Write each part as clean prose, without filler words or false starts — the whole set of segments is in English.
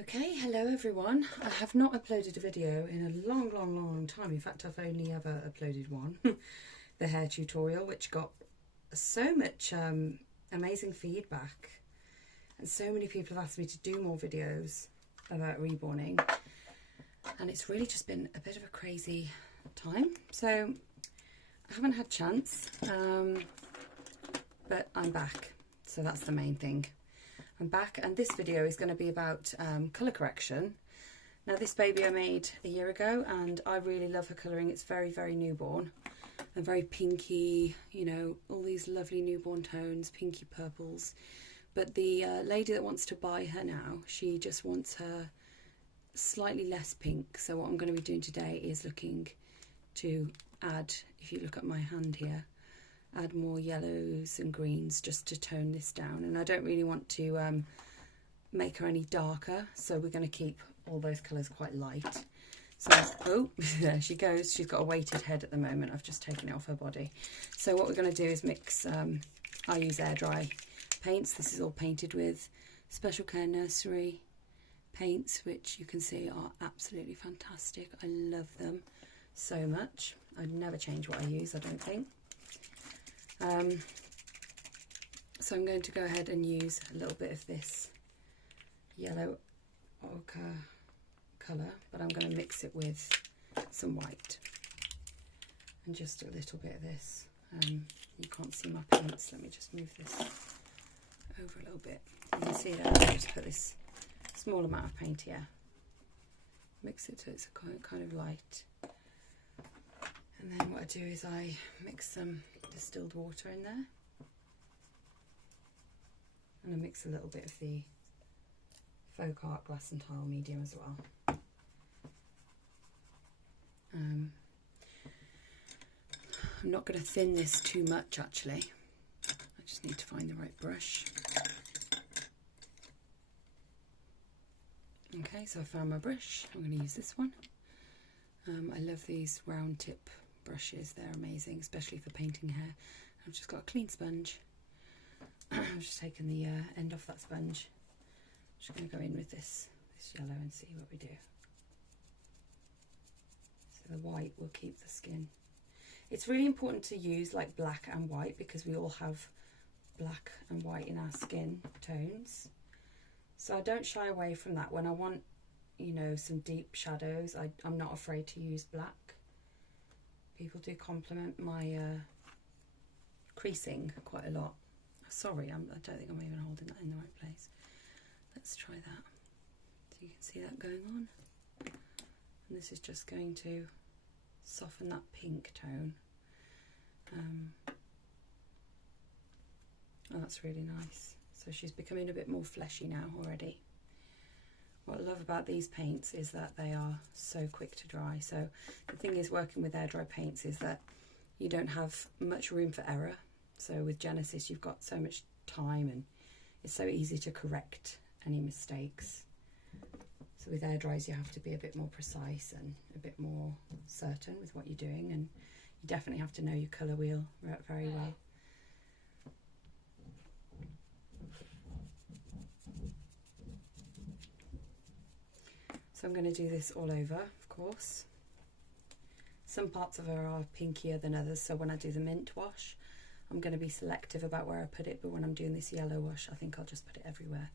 Okay, hello everyone. I have not uploaded a video in a long time. In fact, I've only ever uploaded one, the hair tutorial, which got so much amazing feedback. And so many people have asked me to do more videos about reborning. And it's really just been a bit of a crazy time. So I haven't had a chance, but I'm back. So that's the main thing. I'm back, and this video is going to be about colour correction. Now, this baby I made a year ago, and I really love her colouring. It's very, very newborn and very pinky, you know, all these lovely newborn tones, pinky purples. But the lady that wants to buy her now, she just wants her slightly less pink. So what I'm going to be doing today is looking to add, if you look at my hand here, add more yellows and greens just to tone this down. And I don't really want to make her any darker, so we're going to keep all those colours quite light. So, oh, there she goes. She's got a weighted head at the moment. I've just taken it off her body. So what we're going to do is mix, I use air dry paints. This is all painted with Special Care Nursery paints, which you can see are absolutely fantastic. I love them so much. I'd never change what I use, I don't think. So I'm going to go ahead and use a little bit of this yellow ochre colour, but I'm going to mix it with some white and just a little bit of this. You can't see my paints. Let me just move this over a little bit. You can see that I just put this small amount of paint here. Mix it so it's kind of light. And then what I do is I mix some distilled water in there. And I mix a little bit of the Folk Art Glass and Tile medium as well. I'm not going to thin this too much actually. I just need to find the right brush. Okay, so I found my brush. I'm going to use this one. I love these round tip brushes, they're amazing, especially for painting hair. I've just got a clean sponge. I've just taken the end off that sponge. I'm just going to go in with this yellow and see what we do. So the white will keep the skin. It's really important to use like black and white because we all have black and white in our skin tones. So I don't shy away from that. When I want, you know, some deep shadows, I'm not afraid to use black. People do compliment my creasing quite a lot. Sorry, I don't think I'm even holding that in the right place. Let's try that. So you can see that going on. And this is just going to soften that pink tone. Oh, that's really nice. So she's becoming a bit more fleshy now already. What I love about these paints is that they are so quick to dry. So the thing is, working with air dry paints is that you don't have much room for error. So with Genesis you've got so much time and it's so easy to correct any mistakes. So with air dries you have to be a bit more precise and a bit more certain with what you're doing, and you definitely have to know your colour wheel very well. So I'm going to do this all over, of course. Some parts of her are pinkier than others, so when I do the mint wash, I'm going to be selective about where I put it, but when I'm doing this yellow wash, I think I'll just put it everywhere,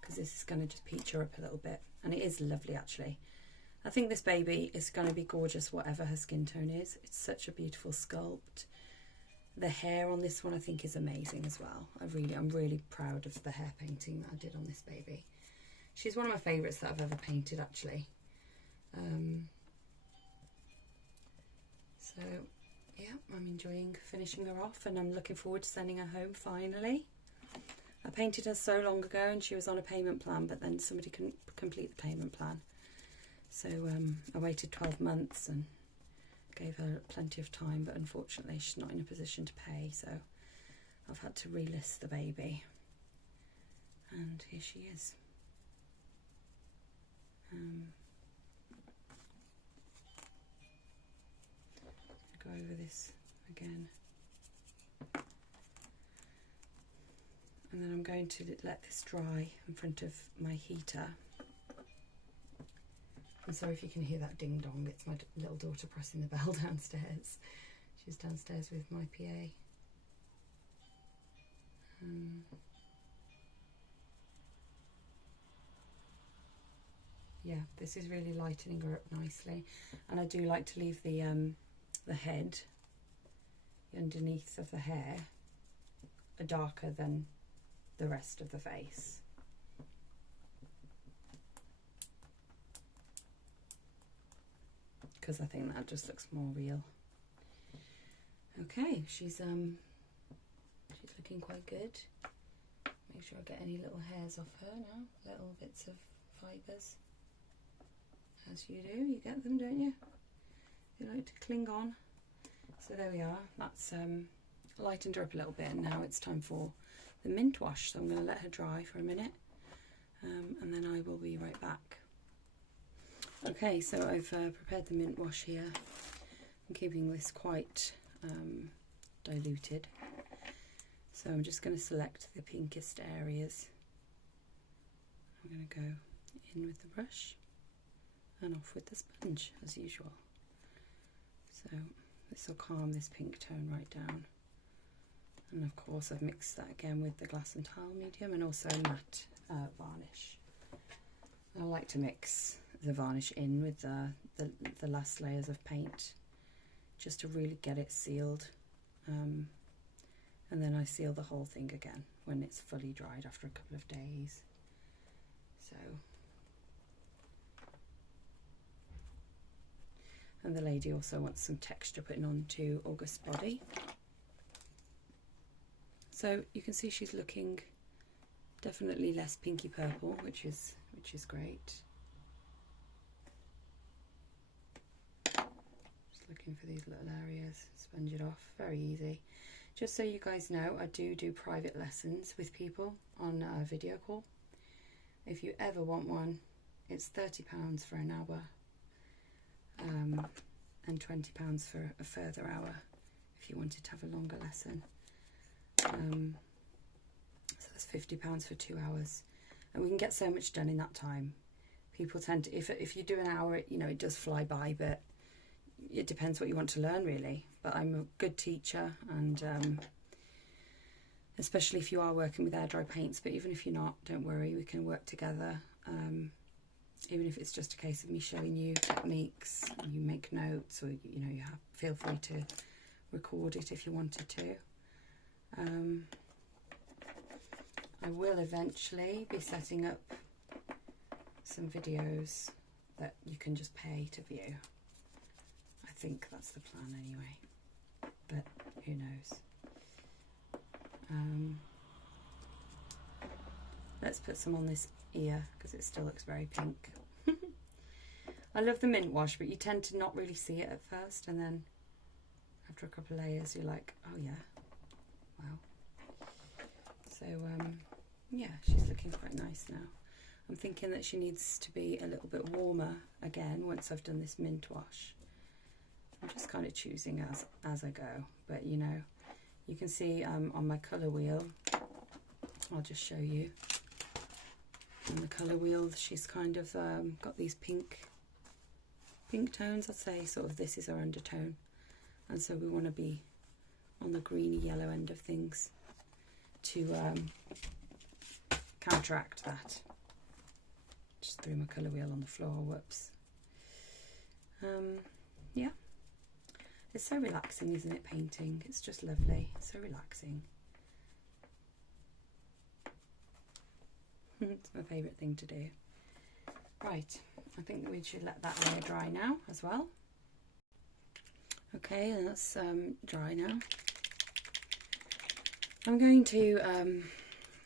because this is going to just peach her up a little bit, and it is lovely actually. I think this baby is going to be gorgeous whatever her skin tone is. It's such a beautiful sculpt. The hair on this one I think is amazing as well. I'm really proud of the hair painting that I did on this baby. She's one of my favourites that I've ever painted actually. So yeah, I'm enjoying finishing her off, and I'm looking forward to sending her home finally. I painted her so long ago and she was on a payment plan, but then somebody couldn't complete the payment plan. So I waited 12 months and gave her plenty of time, but unfortunately she's not in a position to pay, so I've had to relist the baby. And here she is. Go over this again, and then I'm going to let this dry in front of my heater I'm sorry if you can hear that ding dong, it's my little daughter pressing the bell downstairs. She's downstairs with my PA. Yeah, this is really lightening her up nicely, and I do like to leave the head underneath of the hair darker than the rest of the face. Because I think that just looks more real. Okay, she's looking quite good. Make sure I get any little hairs off her now, little bits of fibres. As you do, you get them, don't you? They like to cling on. So there we are. That's lightened her up a little bit, and now it's time for the mint wash. So I'm going to let her dry for a minute, and then I will be right back. Okay, so I've prepared the mint wash here. I'm keeping this quite diluted. So I'm just going to select the pinkest areas. I'm going to go in with the brush and off with the sponge as usual. So this will calm this pink tone right down. And of course I've mixed that again with the glass and tile medium and also matte varnish. I like to mix the varnish in with the last layers of paint just to really get it sealed. And then I seal the whole thing again when it's fully dried after a couple of days. So, and the lady also wants some texture putting onto August's body. So you can see she's looking definitely less pinky purple, which is great. Just looking for these little areas, sponge it off, very easy. Just so you guys know, I do private lessons with people on a video call. If you ever want one, it's £30 for an hour, and £20 for a further hour if you wanted to have a longer lesson. So that's £50 for 2 hours, and we can get so much done in that time. People tend to, if you do an hour, you know, it does fly by, but it depends what you want to learn really. But I'm a good teacher, and especially if you are working with air dry paints, but even if you're not, don't worry, we can work together. Even if it's just a case of me showing you techniques, you make notes, or you know, feel free to record it if you wanted to. I will eventually be setting up some videos that you can just pay to view. I think that's the plan anyway, but who knows. Let's put some on this ear because it still looks very pink. I love the mint wash, but you tend to not really see it at first, and then after a couple of layers you're like, oh yeah, wow. So yeah, she's looking quite nice now. I'm thinking that she needs to be a little bit warmer again once I've done this mint wash. I'm just kind of choosing as I go, but you know, you can see on my colour wheel, I'll just show you. On the colour wheel, she's kind of got these pink tones, I'd say, sort of this is her undertone. And so we want to be on the greeny yellow end of things to counteract that. Just threw my colour wheel on the floor, whoops. Yeah. It's so relaxing, isn't it, painting? It's just lovely. It's so relaxing. It's my favourite thing to do. Right, I think we should let that layer dry now as well. Okay, and that's dry now. I'm going to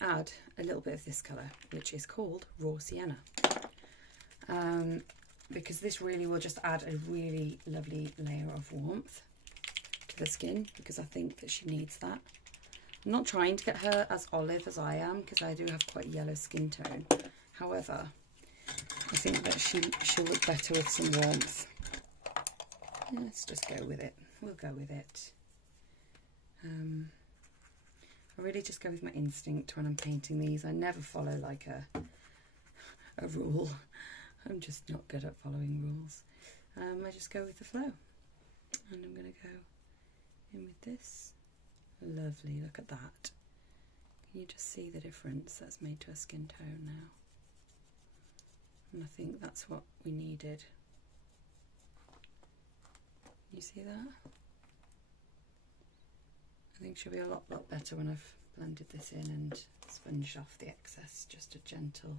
add a little bit of this colour, which is called Raw Sienna. Because this really will just add a really lovely layer of warmth to the skin, because I think that she needs that. I'm not trying to get her as olive as I am, because I do have quite a yellow skin tone. However, I think that she'll look better with some warmth. Yeah, let's just go with it. We'll go with it. I really just go with my instinct when I'm painting these. I never follow like a rule. I'm just not good at following rules. I just go with the flow. And I'm going to go in with this. Lovely, look at that. Can you just see the difference that's made to her skin tone now? And I think that's what we needed. You see that? I think she'll be a lot better when I've blended this in and sponged off the excess. Just a gentle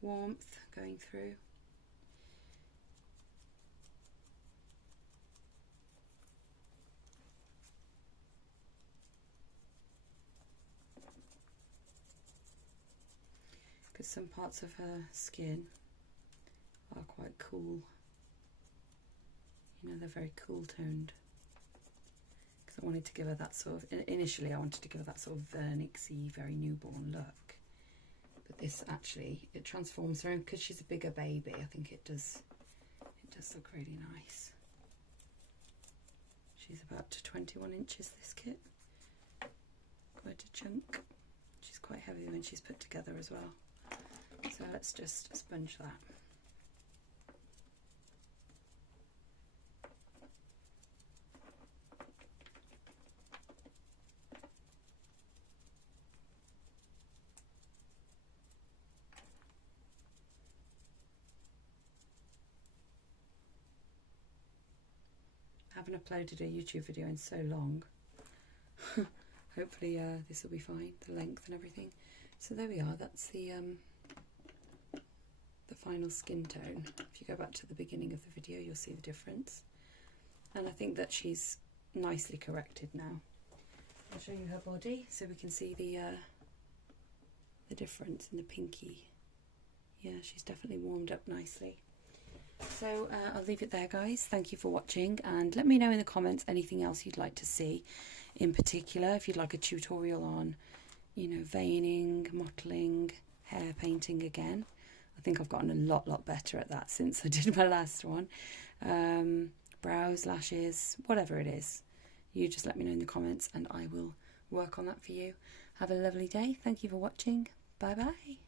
warmth going through. Because some parts of her skin are quite cool. You know, they're very cool toned. Because I wanted to give her that sort of, initially I wanted to give her that sort of vernixy, very newborn look. But this actually, it transforms her, and because she's a bigger baby, I think it does look really nice. She's about 21 inches, this kit. Quite a chunk. She's quite heavy when she's put together as well. So let's just sponge that. I haven't uploaded a YouTube video in so long. Hopefully this will be fine, the length and everything. So there we are, that's the final skin tone. If you go back to the beginning of the video, you'll see the difference. And I think that she's nicely corrected now. I'll show you her body so we can see the difference in the pinky. Yeah, she's definitely warmed up nicely. So I'll leave it there, guys. Thank you for watching, and let me know in the comments anything else you'd like to see in particular. If you'd like a tutorial on, you know, veining, mottling, hair painting again. I think I've gotten a lot better at that since I did my last one. Brows, lashes, whatever it is. You just let me know in the comments and I will work on that for you. Have a lovely day. Thank you for watching. Bye bye.